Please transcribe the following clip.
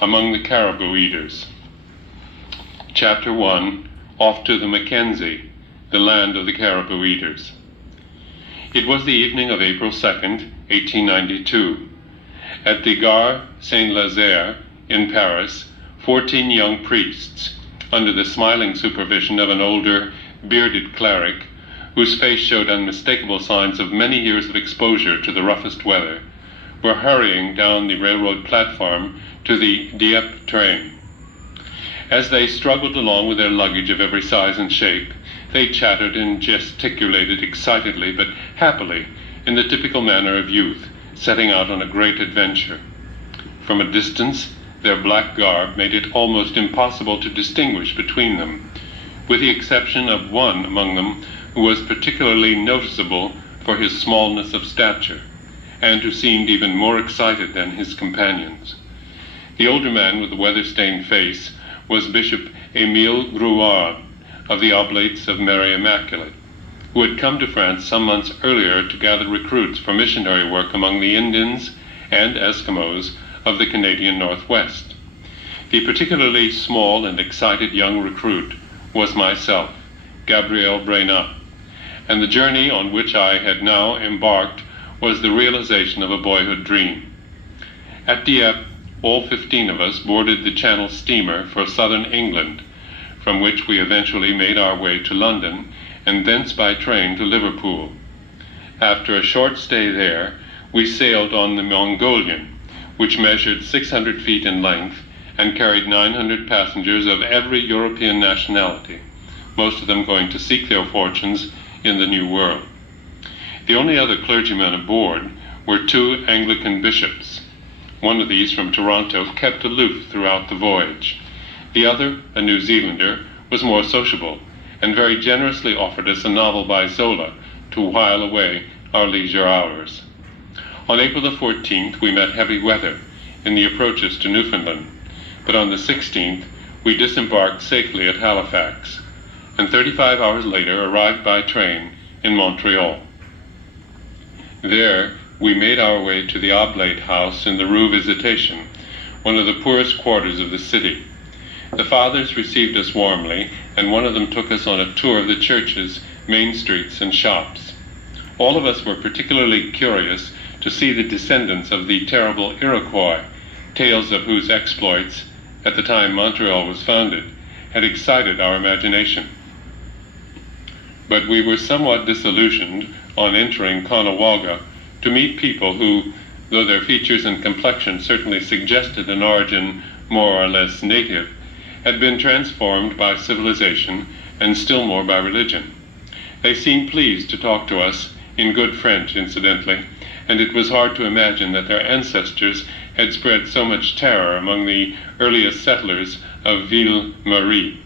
among the caribou eaters. Chapter 1, Off to the Mackenzie, the land of the caribou eaters. It was the evening of April 2nd, 1892. At the Gare Saint-Lazare in Paris, 14 young priests, under the smiling supervision of an older, bearded cleric, whose face showed unmistakable signs of many years of exposure to the roughest weather, were hurrying down the railroad platform to the Dieppe train. As they struggled along with their luggage of every size and shape, they chattered and gesticulated excitedly but happily in the typical manner of youth setting out on a great adventure. From a distance, their black garb made it almost impossible to distinguish between them, with the exception of one among them who was particularly noticeable for his smallness of stature, and who seemed even more excited than his companions. The older man with the weather-stained face was Bishop Émile Grouard of the Oblates of Mary Immaculate, who had come to France some months earlier to gather recruits for missionary work among the Indians and Eskimos of the Canadian Northwest. The particularly small and excited young recruit was myself, Gabriel Breynat, and the journey on which I had now embarked was the realization of a boyhood dream. At Dieppe, all 15 of us boarded the Channel steamer for southern England, from which we eventually made our way to London, and thence by train to Liverpool. After a short stay there, we sailed on the Mongolian, which measured 600 feet in length and carried 900 passengers of every European nationality, most of them going to seek their fortunes in the New World. The only other clergymen aboard were 2 Anglican bishops. One of these, from Toronto, kept aloof throughout the voyage. The other, a New Zealander, was more sociable, and very generously offered us a novel by Zola to while away our leisure hours. On April the 14th, we met heavy weather in the approaches to Newfoundland, but on the 16th, we disembarked safely at Halifax, and 35 hours later arrived by train in Montreal. There, we made our way to the Oblate House in the Rue Visitation, one of the poorest quarters of the city. The fathers received us warmly, and one of them took us on a tour of the churches, main streets, and shops. All of us were particularly curious to see the descendants of the terrible Iroquois, tales of whose exploits, at the time Montreal was founded, had excited our imagination. But we were somewhat disillusioned on entering Caughnawaga to meet people who, though their features and complexion certainly suggested an origin more or less native, had been transformed by civilization and still more by religion. They seemed pleased to talk to us, in good French incidentally, and it was hard to imagine that their ancestors had spread so much terror among the earliest settlers of Ville Marie.